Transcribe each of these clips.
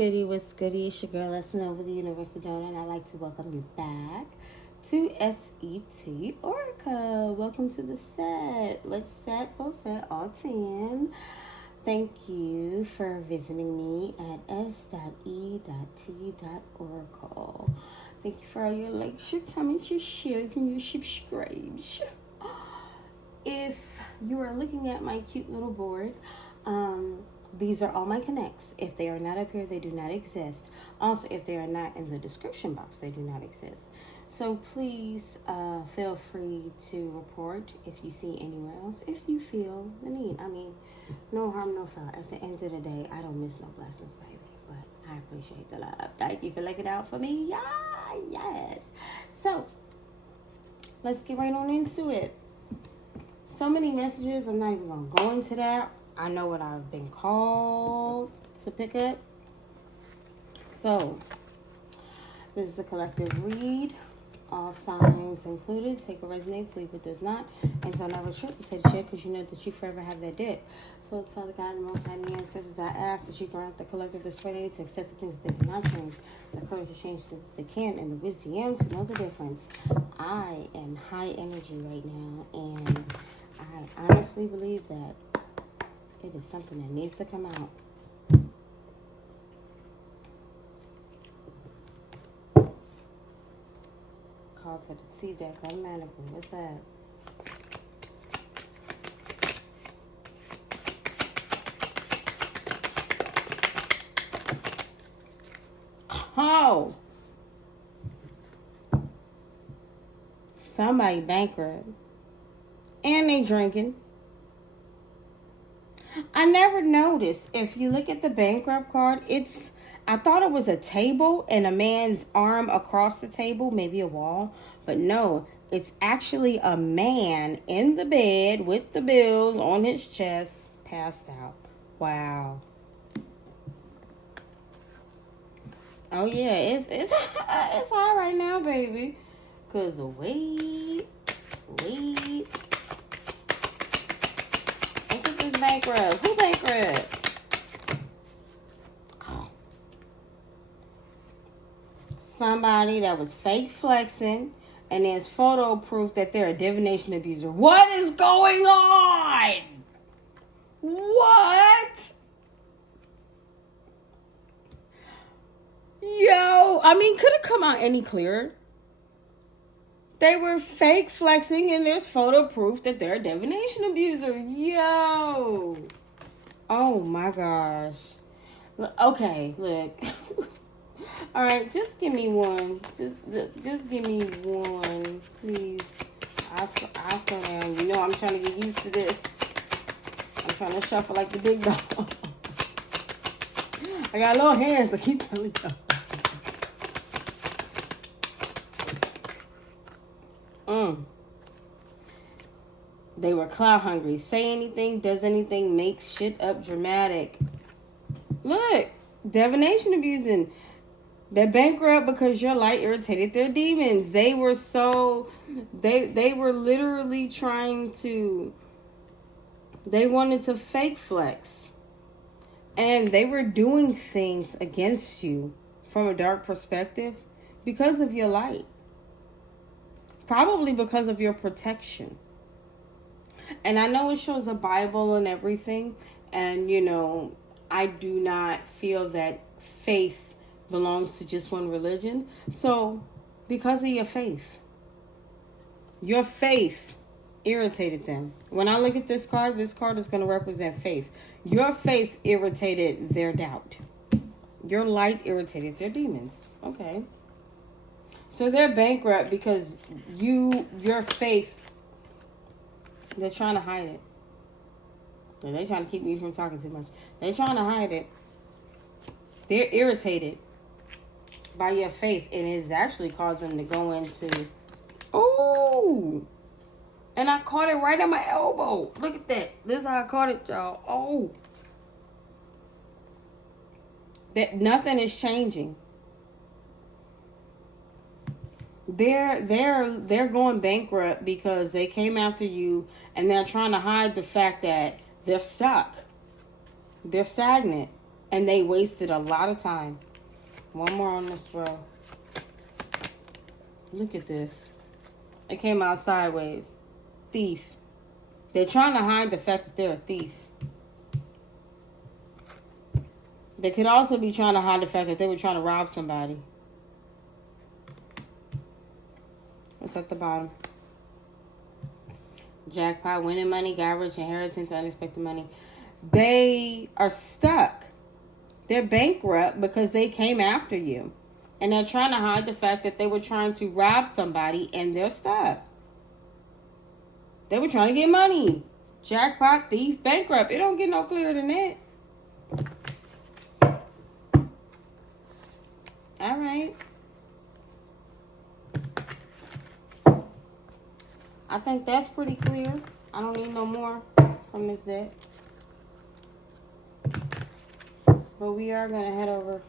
What's goody? It's your girl, S.E.T.ORACLE, and I'd like to welcome you back to S.E.T.ORACLE. Welcome to the set. Let's set, full set, all 10. Thank you for visiting me at S.E.T.Oracle. Thank you for all your likes, your comments, your shares, and your subscribes. If you are looking at my cute little board, these are all my connects. If they are not up here, they do not exist. Also, if they are not in the description box, they do not exist. So please feel free to report if you see anywhere else, if you feel the need. I mean, no harm, no foul. At the end of the day, I don't miss no blessings, baby. But I appreciate the love. Thank you for looking out for me. Yeah, yes. So let's get right on into it. So many messages. I'm not even going to go into that. I know what I've been called to pick up. So, this is a collective read. All signs included. Take what resonates, leave what does not. And so never trip. You say the shit because you know that you forever have that dick. So, Father God, the Most High, the ancestors, I ask that you grant the collective the serenity to accept the things that cannot change, the courage to change things that can, and the wisdom to know the difference. I am high energy right now, and I honestly believe that it is something that needs to come out. Call to the T deck automatically. What's that? Oh! Somebody bankrupt. And they drinking. I never noticed. If you look at the bankrupt card, I thought it was a table and a man's arm across the table, maybe a wall. But no, it's actually a man in the bed with the bills on his chest, passed out. Wow. Oh yeah, it's high right now, baby. Cause wait. Bankrupt. Who bankrupt? Somebody that was fake flexing, and there's photo proof that they're a divination abuser. What is going on? What? Yo, I mean, could it come out any clearer? They were fake flexing, and there's photo proof that they're a divination abuser. Yo. Oh, my gosh. Okay, look. All right, just give me one. Just give me one, please. I'll slow down. You know I'm trying to get used to this. I'm trying to shuffle like the big dog. I got little hands, I keep telling you. They were clout hungry. Say anything, does anything, makes shit up dramatic. Look, divination abusing. They're bankrupt because your light irritated their demons. They were they were literally they wanted to fake flex. And they were doing things against you from a dark perspective because of your light. Probably because of your protection. And I know it shows a Bible and everything. And, you know, I do not feel that faith belongs to just one religion. So, because of your faith irritated them. When I look at this card is going to represent faith. Your faith irritated their doubt. Your light irritated their demons. Okay. So they're bankrupt because your faith, they're trying to hide it. And they're trying to keep me from talking too much. They're trying to hide it. They're irritated by your faith, and it's actually caused them to go into, oh, and I caught it right on my elbow. Look at that. This is how I caught it, y'all. Oh, that nothing is changing. They're going bankrupt because they came after you, and they're trying to hide the fact that they're stuck. They're stagnant. And they wasted a lot of time. One more on this row. Look at this. It came out sideways. Thief. They're trying to hide the fact that they're a thief. They could also be trying to hide the fact that they were trying to rob somebody. What's at the bottom? Jackpot, winning money, got rich, inheritance, unexpected money. They are stuck. They're bankrupt because they came after you. And they're trying to hide the fact that they were trying to rob somebody and they're stuck. They were trying to get money. Jackpot, thief, bankrupt. It don't get no clearer than that. All right. I think that's pretty clear. I don't need no more from this deck. But we are going to head over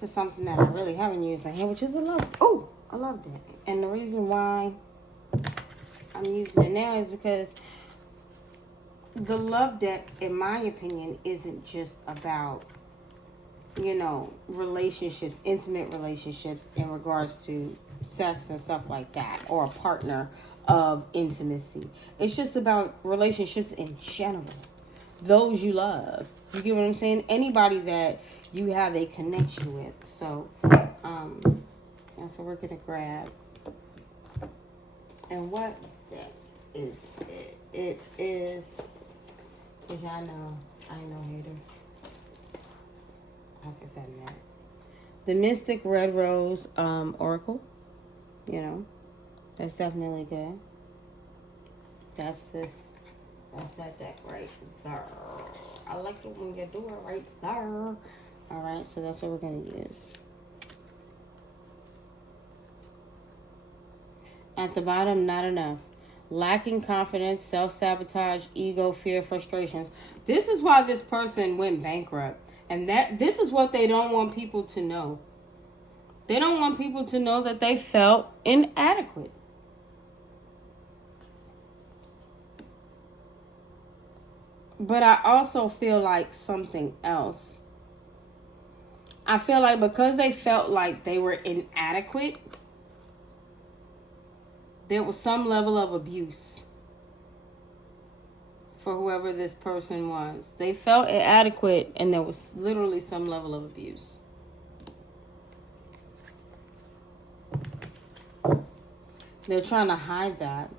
to something that I really haven't used in here, which is a love. Oh, a love deck. And the reason why I'm using it now is because the love deck, in my opinion, isn't just about, you know, relationships, intimate relationships in regards to sex and stuff like that, or a partner of intimacy. It's just about relationships in general. Those you love. You get what I'm saying? Anybody that you have a connection with. So, that's what we're going to grab. And what deck is it? It is, which I know hater. How can I say that? The Mystic Red Rose Oracle. You know, that's definitely good. That's that deck right there. I like it when you do it right there. All right, so that's what we're going to use. At the bottom, not enough. Lacking confidence, self-sabotage, ego, fear, frustrations. This is why this person went bankrupt. And this is what they don't want people to know. They don't want people to know that they felt inadequate. But I also feel like something else. I feel like because they felt like they were inadequate, there was some level of abuse for whoever this person was. They felt inadequate and there was literally some level of abuse. They're trying to hide that.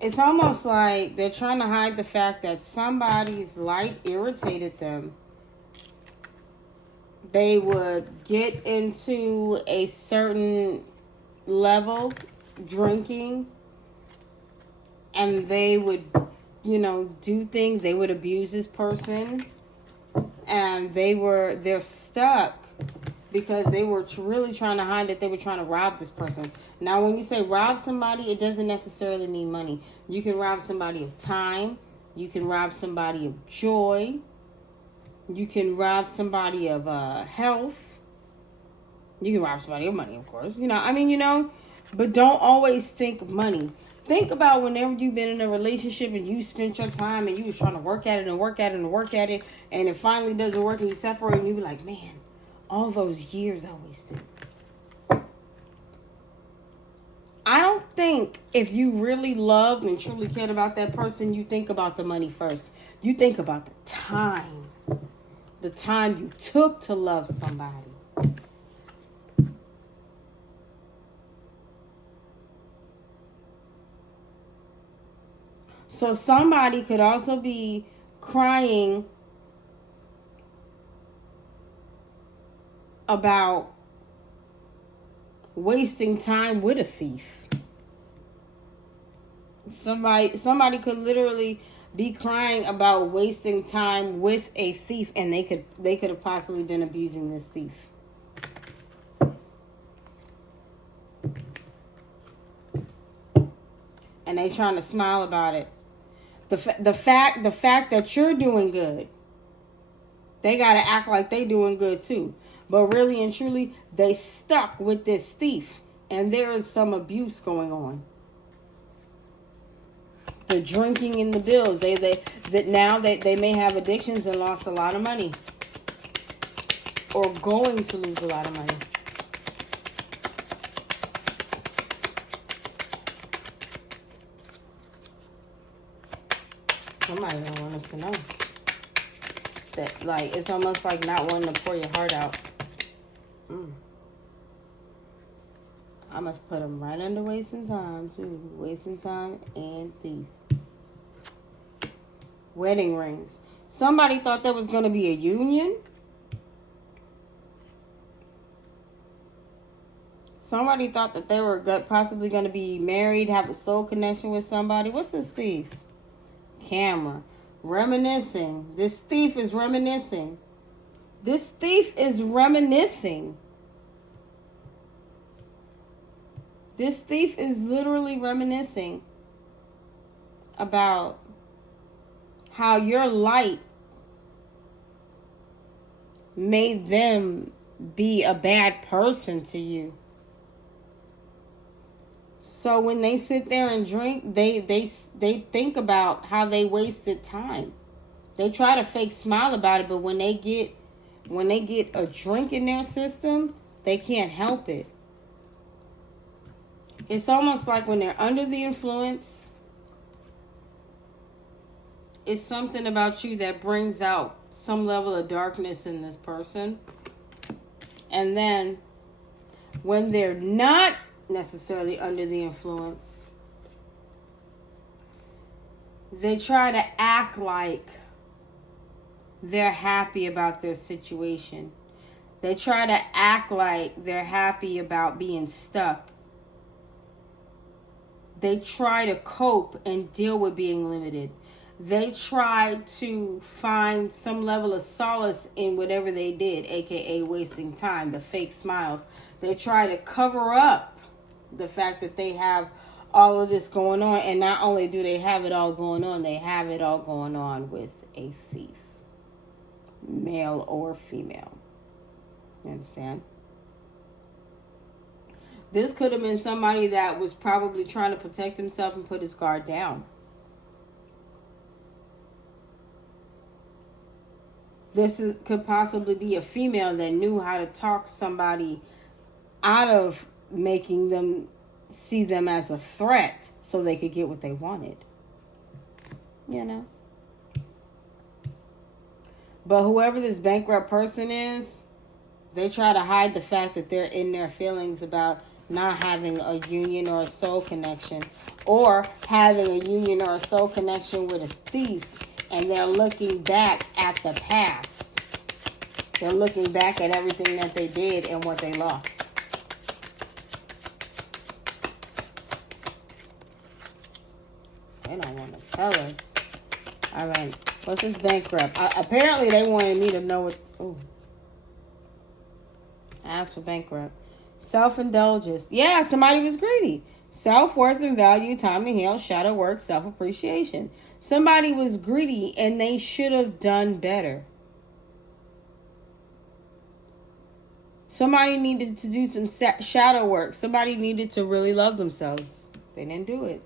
It's almost like they're trying to hide the fact that somebody's light irritated them. They would get into a certain level, drinking, and they would, you know, do things. They would abuse this person, and they're stuck because they were really trying to hide that they were trying to rob this person. Now, when you say rob somebody, it doesn't necessarily mean money. You can rob somebody of time. You can rob somebody of joy. You can rob somebody of health. You can rob somebody of money, of course. You know, I mean, you know, but don't always think money. Think about whenever you've been in a relationship and you spent your time and you was trying to work at it and work at it and work at it, and it finally doesn't work and you separate and you be like, man, all those years I wasted. I don't think if you really loved and truly cared about that person, you think about the money first. You think about the time. The time you took to love somebody. So somebody could also be crying about wasting time with a thief. Somebody could literally be crying about wasting time with a thief, and they could have possibly been abusing this thief. And they trying to smile about it. The fact that you're doing good, they got to act like they doing good too. But really and truly, they stuck with this thief, and there is some abuse going on. The drinking and the bills. They may have addictions and lost a lot of money. or going to lose a lot of money. Somebody don't want us to know. That, like, it's almost like not wanting to pour your heart out. I must put them right under wasting time, too. Wasting time and thief. Wedding rings. Somebody thought there was going to be a union. Somebody thought that they were possibly going to be married, have a soul connection with somebody. What's this thief? Camera. Reminiscing. This thief is reminiscing. This thief is reminiscing. This thief is literally reminiscing about how your light made them be a bad person to you. So when they sit there and drink, they think about how they wasted time. They try to fake smile about it, but when they get a drink in their system, they can't help it. It's almost like when they're under the influence, it's something about you that brings out some level of darkness in this person. And then when they're not necessarily under the influence, they try to act like they're happy about their situation. They try to act like they're happy about being stuck. They try to cope and deal with being limited. They try to find some level of solace in whatever they did, aka wasting time, the fake smiles. They try to cover up the fact that they have all of this going on. And not only do they have it all going on, they have it all going on with a thief, male or female. You understand? This could have been somebody that was probably trying to protect himself and put his guard down. Could possibly be a female that knew how to talk somebody out of making them see them as a threat so they could get what they wanted. You know? But whoever this bankrupt person is, they try to hide the fact that they're in their feelings about not having a union or a soul connection, or having a union or a soul connection with a thief, and they're looking back at the past. They're looking back at everything that they did and what they lost. They don't want to tell us. All right, what's this bankrupt? Apparently they wanted me to know what. Ooh. Ask for bankrupt. Self-indulgence. Yeah, somebody was greedy. Self-worth and value, time to heal, shadow work, self-appreciation. Somebody was greedy and they should have done better. Somebody needed to do some shadow work. Somebody needed to really love themselves. They didn't do it.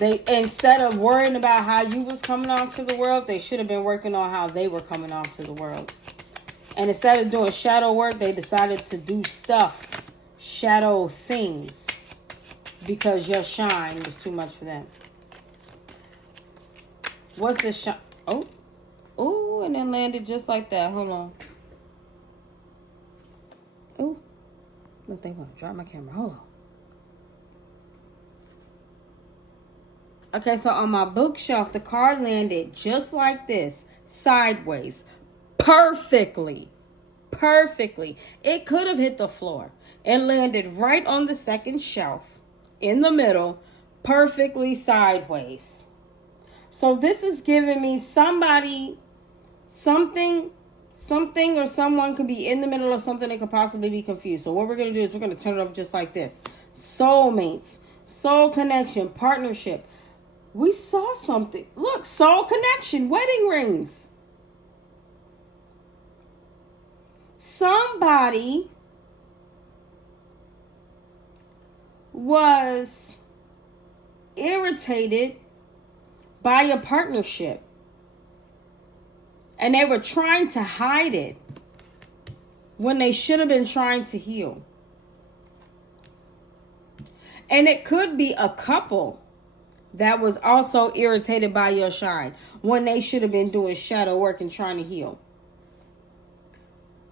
They, instead of worrying about how you was coming off to the world, they should have been working on how they were coming off to the world. And instead of doing shadow work, they decided to do stuff, shadow things, because your shine was too much for them. What's this shine? Oh, and then landed just like that. Hold on. Oh, look, they want to drop my camera. Hold on. Okay, so on my bookshelf, the card landed just like this, sideways, perfectly. It could have hit the floor and landed right on the second shelf in the middle, perfectly sideways. So this is giving me somebody, something or someone could be in the middle of something that could possibly be confused. So what we're going to do is we're going to turn it over just like this. Soulmates, soul connection, partnership. We saw something. Look, soul connection, wedding rings. Somebody was irritated by a partnership. And they were trying to hide it when they should have been trying to heal. And it could be a couple that was also irritated by your shine when they should have been doing shadow work and trying to heal.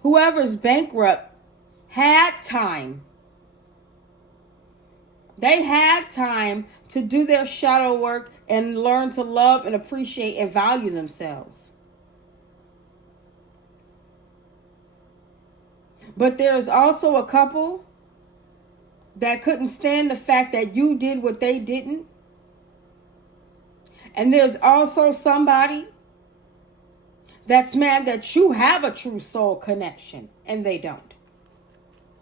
Whoever's bankrupt had time. They had time to do their shadow work and learn to love and appreciate and value themselves. But there's also a couple that couldn't stand the fact that you did what they didn't. And there's also somebody that's mad that you have a true soul connection and they don't.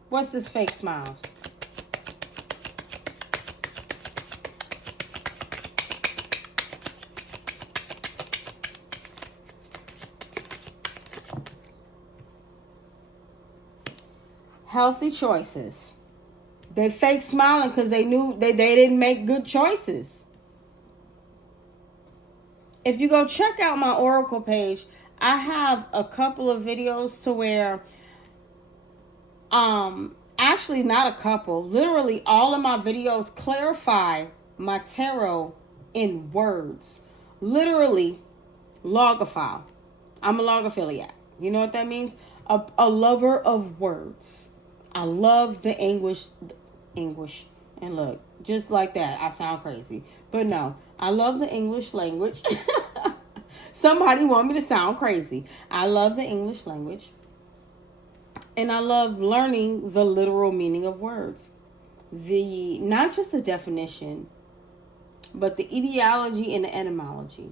What's this fake smiles? Healthy choices. They fake smiling because they knew they didn't make good choices. If you go check out my Oracle page, I have a couple of videos to where, actually not a couple, literally all of my videos clarify my tarot in words. Literally, logophile. I'm a logophiliac. You know what that means? A lover of words. I love the English. And look, just like that, I sound crazy. But no, I love the English language. Somebody want me to sound crazy. I love the English language. And I love learning the literal meaning of words. Not just the definition, but the etiology and the etymology.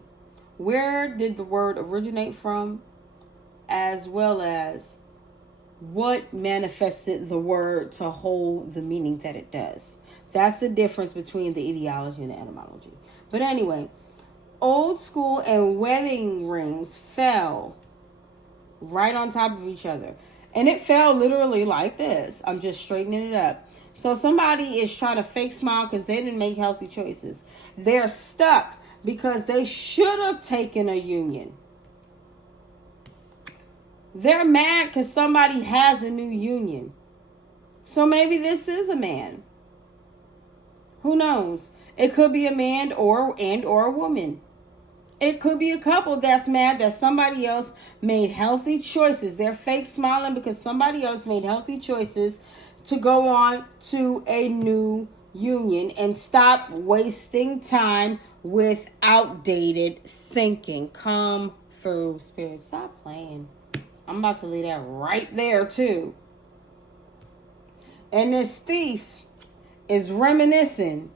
Where did the word originate from? As well as what manifested the word to hold the meaning that it does. That's the difference between the etiology and the etymology. But anyway, old school and wedding rings fell right on top of each other. And it fell literally like this. I'm just straightening it up. So somebody is trying to fake smile because they didn't make healthy choices. They're stuck because they should have taken a union. They're mad because somebody has a new union. So maybe this is a man. Who knows? It could be a man or a woman. It could be a couple that's mad that somebody else made healthy choices. They're fake smiling because somebody else made healthy choices to go on to a new union and stop wasting time with outdated thinking. Come through, Spirit. Stop playing. I'm about to leave that right there, too. And this thief is reminiscing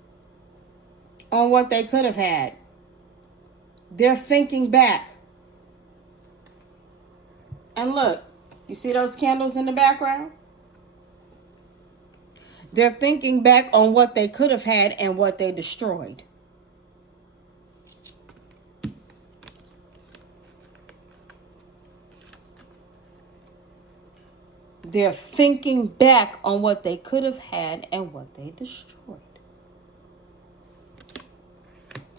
on what they could have had. They're thinking back. And look, you see those candles in the background? They're thinking back on what they could have had and what they destroyed. They're thinking back on what they could have had and what they destroyed.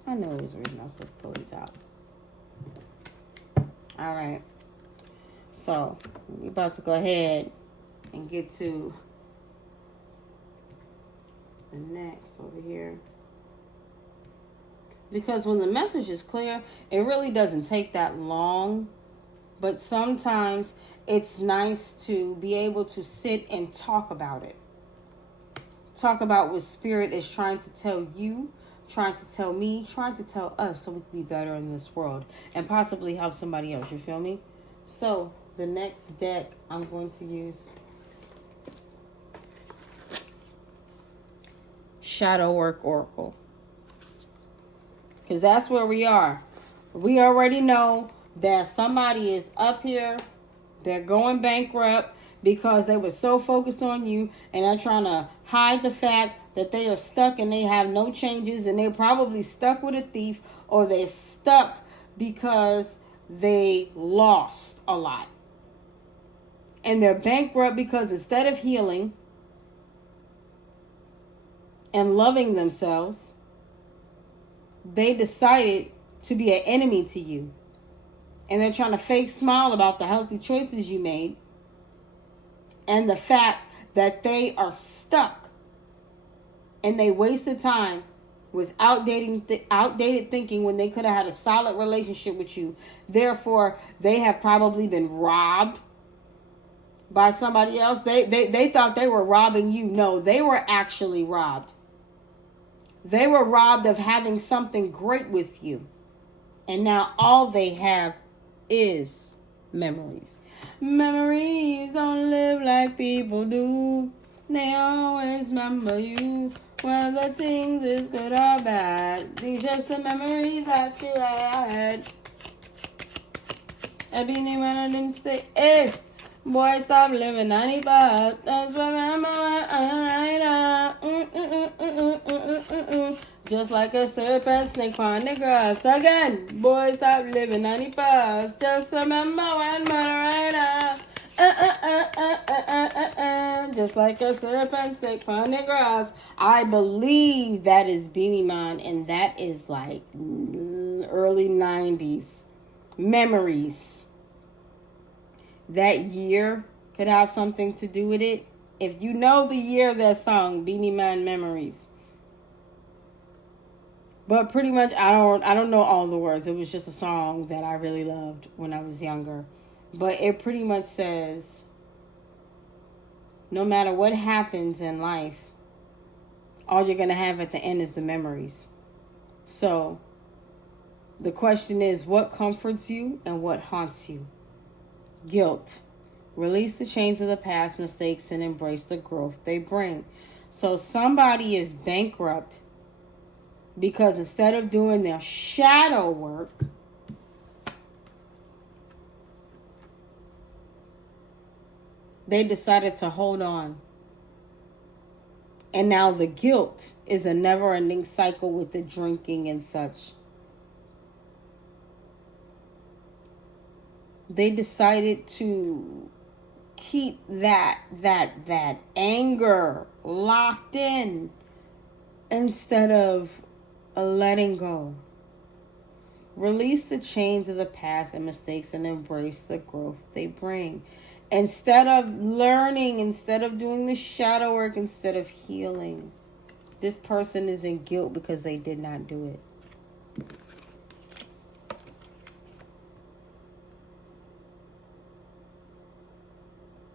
I know there's a reason I was supposed to pull these out. All right. So, we're about to go ahead and get to the next over here. Because when the message is clear, it really doesn't take that long. But sometimes it's nice to be able to sit and talk about it. Talk about what Spirit is trying to tell you, trying to tell me, trying to tell us so we can be better in this world and possibly help somebody else. You feel me? So, the next deck I'm going to use Shadow Work Oracle. Because that's where we are. We already know that somebody is up here. They're going bankrupt because they were so focused on you and they're trying to hide the fact that they are stuck and they have no changes, and they're probably stuck with a thief, or they're stuck because they lost a lot. And they're bankrupt because instead of healing and loving themselves, they decided to be an enemy to you. And they're trying to fake smile about the healthy choices you made. And the fact that they are stuck. And they wasted time with outdated thinking when they could have had a solid relationship with you. Therefore, they have probably been robbed by somebody else. They thought they were robbing you. No, they were actually robbed. They were robbed of having something great with you. And now all they have is memories. Memories don't live like people do. They always remember you. Whether things is good or bad. These just the memories that you had. Every one of them say, hey, boy, stop living 95. Just remember just like a serpent snake on the grass. Again, boy, stop living 95. Just remember when murder. Just like a serpent snake on the grass. I believe that is Beenie Man, and that is like early 90s. Memories. That year could have something to do with it. If you know the year of that song, Beenie Man Memories. But pretty much, I don't know all the words. It was just a song that I really loved when I was younger. But it pretty much says, no matter what happens in life, all you're going to have at the end is the memories. So, the question is, what comforts you and what haunts you? Guilt. Release the chains of the past mistakes and embrace the growth they bring. So, somebody is bankrupt because instead of doing their shadow work, they decided to hold on. And now the guilt is a never-ending cycle with the drinking and such. They decided to keep that anger locked in instead of letting go. Release the chains of the past and mistakes and embrace the growth they bring. Instead of learning, instead of doing the shadow work, instead of healing, this person is in guilt because they did not do it.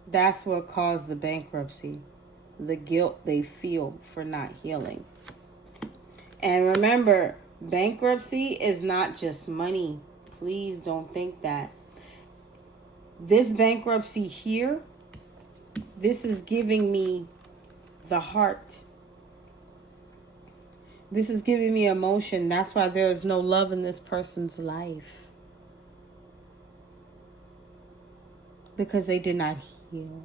That's what caused the bankruptcy. The guilt they feel for not healing. And remember, bankruptcy is not just money. Please don't think that. This bankruptcy here, this is giving me the heart. This is giving me emotion. That's why there is no love in this person's life. Because they did not heal.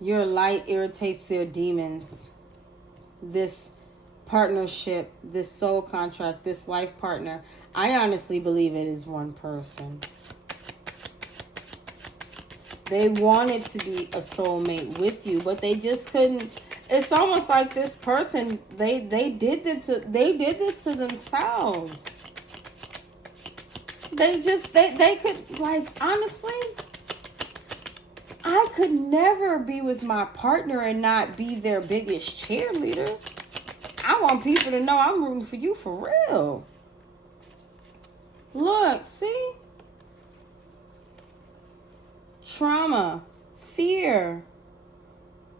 Your light irritates their demons. This partnership, this soul contract, this life partner, I honestly believe it is one person. They wanted to be a soulmate with you, but they just couldn't. It's almost like this person, they did this to themselves. They could, like, honestly, I could never be with my partner and not be their biggest cheerleader. I want people to know I'm rooting for you for real. Look, see? Trauma, fear.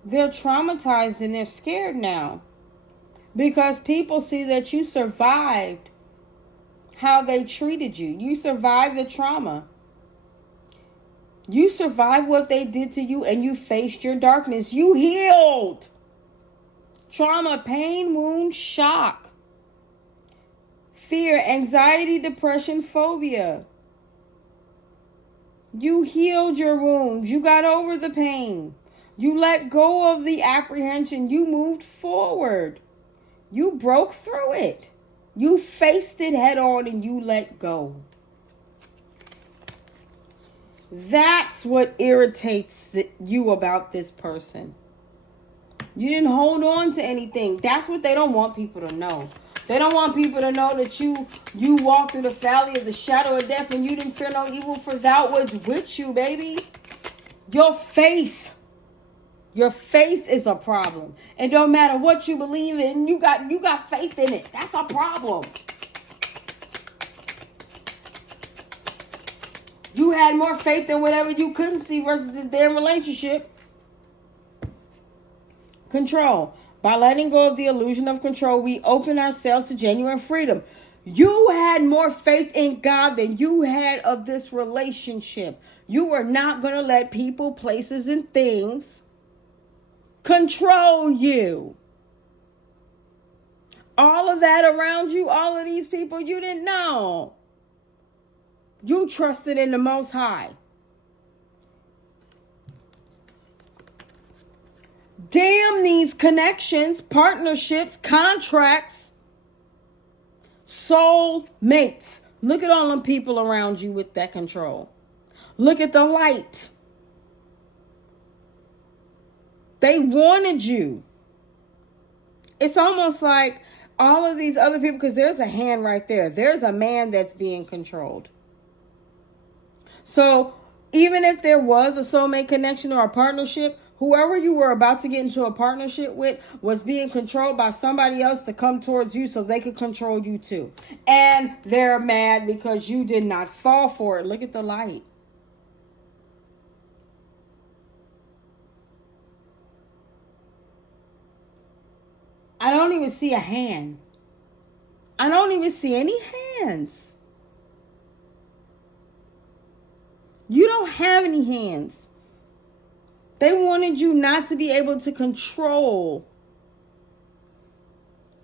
They're traumatized and they're scared now. Because people see that you survived how they treated you. You survived the trauma. You survived what they did to you and you faced your darkness. You healed. Trauma, pain, wound, shock, fear, anxiety, depression, phobia. You healed your wounds. You got over the pain. You let go of the apprehension. You moved forward. You broke through it. You faced it head on and you let go. That's what irritates you about this person. You didn't hold on to anything. That's what they don't want people to know. They don't want people to know that you walk through the valley of the shadow of death and you didn't fear no evil, for thou was with you, baby. Your faith is a problem. It don't matter what you believe in, you got faith in it. That's a problem. You had more faith than whatever you couldn't see versus this damn relationship. Control. By letting go of the illusion of control, we open ourselves to genuine freedom. You had more faith in God than you had of this relationship. You were not going to let people, places, and things control you. All of that around you, all of these people you didn't know. You trusted in the Most High. Damn these connections, partnerships, contracts, soul mates. Look at all them people around you with that control. Look at the light. They wanted you. It's almost like all of these other people, because there's a hand right there. There's a man that's being controlled. So even if there was a soulmate connection or a partnership, whoever you were about to get into a partnership with was being controlled by somebody else to come towards you so they could control you too. And they're mad because you did not fall for it. Look at the light. I don't even see a hand. I don't even see any hands. You don't have any hands. They wanted you not to be able to control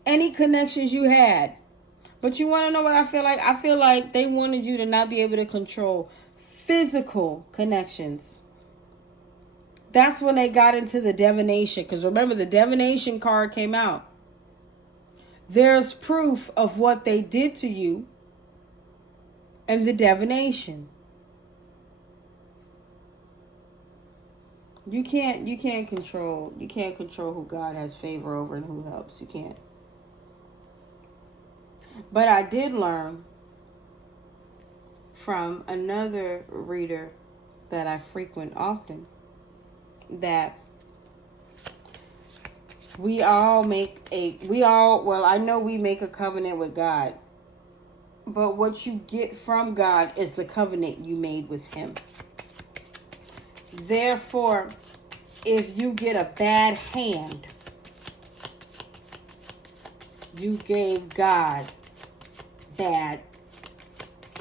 any connections you had. But you want to know what I feel like? I feel like they wanted you to not be able to control physical connections. That's when they got into the divination. Because remember, the divination card came out. There's proof of what they did to you and the divination. You can't control who God has favor over and who helps. You can't. But I did learn from another reader that I frequent often that I know we make a covenant with God, but what you get from God is the covenant you made with Him. Therefore, if you get a bad hand, you gave God bad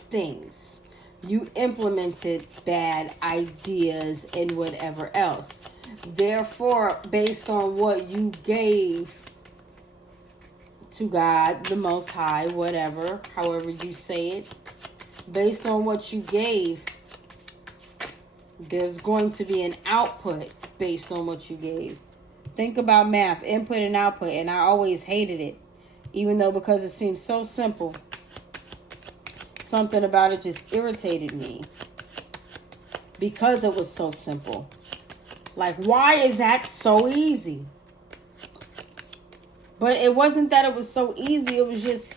things. You implemented bad ideas and whatever else. Therefore, based on what you gave to God, the Most High, whatever, however you say it, based on what you gave, there's going to be an output based on what you gave. Think about math, input and output, and I always hated it. Even though because it seems so simple, something about it just irritated me. Because it was so simple. Like, why is that so easy? But it wasn't that it was so easy. It was just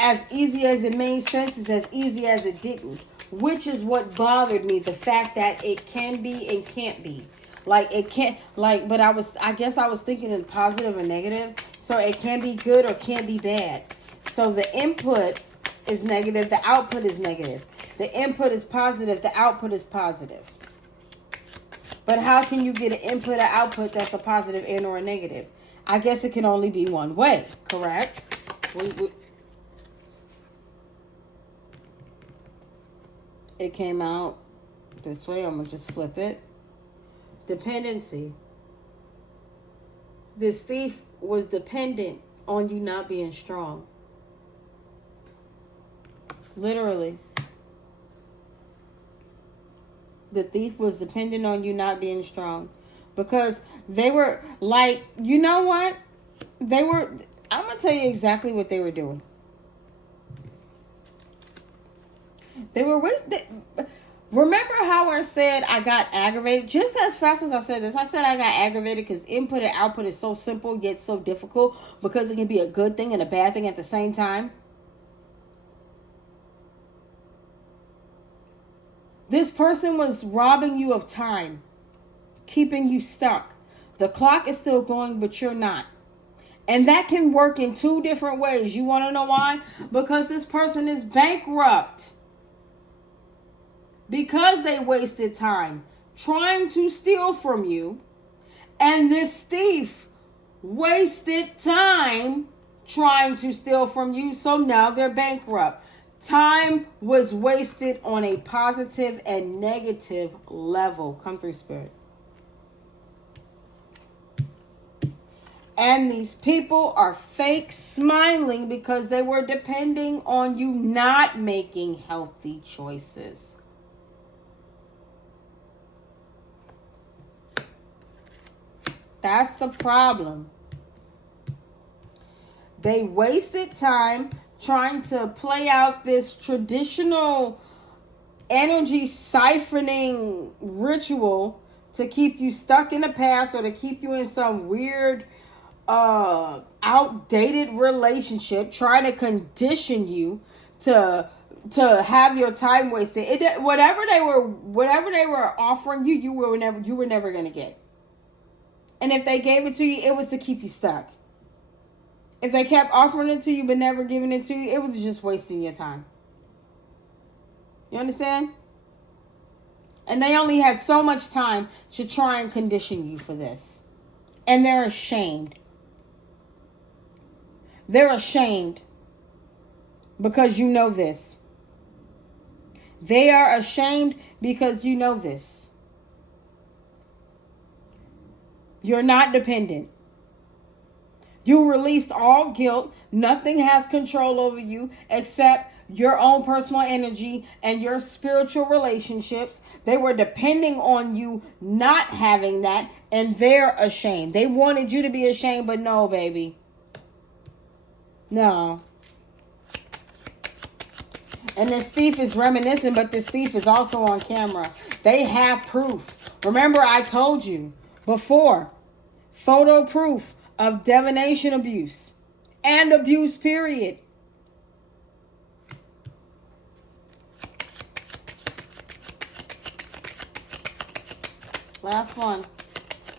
as easy as it made sense, is as easy as it didn't. Which is what bothered me. The fact that it can be and can't be. Like, it can't, like, but I guess I was thinking in positive and negative. So it can be good or can be bad. So the input is negative, the output is negative. The input is positive, the output is positive. But how can you get an input or output that's a positive and or a negative? I guess it can only be one way, correct? It came out this way. I'm going to just flip it. Dependency. This thief was dependent on you not being strong. Literally. The thief was dependent on you not being strong. Because they were like, you know what? I'm going to tell you exactly what they were doing. Remember how I said I got aggravated? Just as fast as I said this, I said I got aggravated because input and output is so simple yet so difficult because it can be a good thing and a bad thing at the same time. This person was robbing you of time, keeping you stuck. The clock is still going, but you're not. And that can work in two different ways. You want to know why? Because this person is bankrupt. Because they wasted time trying to steal from you. And this thief wasted time trying to steal from you. So now they're bankrupt. Time was wasted on a positive and negative level. Come through, Spirit. And these people are fake smiling because they were depending on you not making healthy choices. That's the problem. They wasted time trying to play out this traditional energy siphoning ritual to keep you stuck in the past or to keep you in some weird outdated relationship, trying to condition you to have your time wasted. Whatever they were offering you, you were never going to get. And if they gave it to you, it was to keep you stuck. If they kept offering it to you but never giving it to you, it was just wasting your time. You understand? And they only had so much time to try and condition you for this. And they're ashamed. They're ashamed because you know this. They are ashamed because you know this. You're not dependent. You released all guilt. Nothing has control over you except your own personal energy and your spiritual relationships. They were depending on you not having that, and they're ashamed. They wanted you to be ashamed, but no, baby. No. And this thief is reminiscing, but this thief is also on camera. They have proof. Remember, I told you before, photo proof of divination abuse and abuse, period. Last one.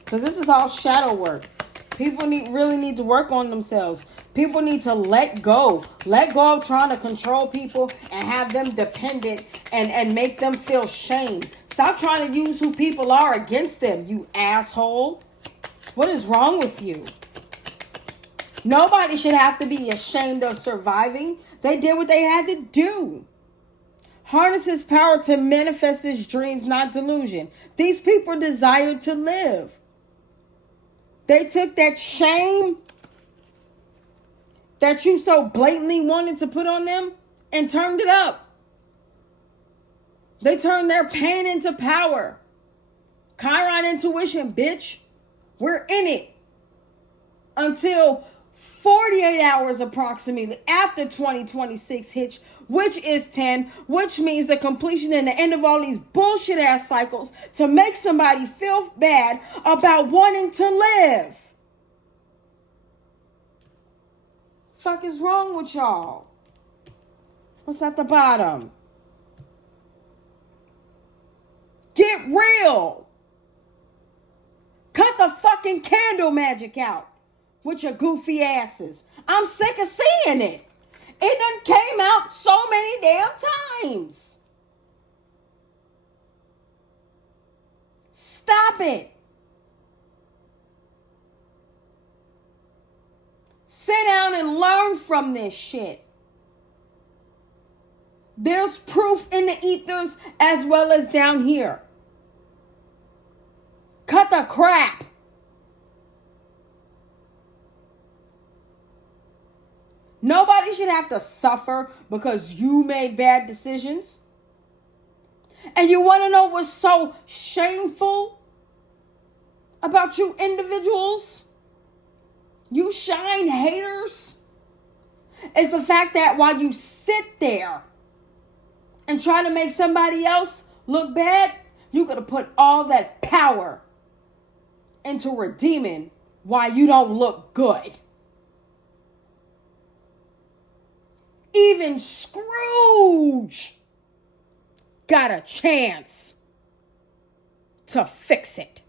Because this is all shadow work. People really need to work on themselves. People need to let go. Let go of trying to control people and have them dependent and make them feel shame. Stop trying to use who people are against them, you asshole. What is wrong with you? Nobody should have to be ashamed of surviving. They did what they had to do. Harness his power to manifest his dreams, not delusion. These people desired to live. They took that shame that you so blatantly wanted to put on them and turned it up. They turned their pain into power. Chiron intuition, bitch. We're in it until 48 hours approximately after 2026 hits, which is 10, which means the completion and the end of all these bullshit ass cycles to make somebody feel bad about wanting to live. Fuck is wrong with y'all? What's at the bottom? Get real. Cut the fucking candle magic out with your goofy asses. I'm sick of seeing it. It done came out so many damn times. Stop it. Sit down and learn from this shit. There's proof in the ethers as well as down here. Cut the crap. Nobody should have to suffer because you made bad decisions. And you want to know what's so shameful about you individuals? You shine haters? Is the fact that while you sit there and try to make somebody else look bad, you could have put all that power into redeeming why you don't look good. Even Scrooge got a chance to fix it.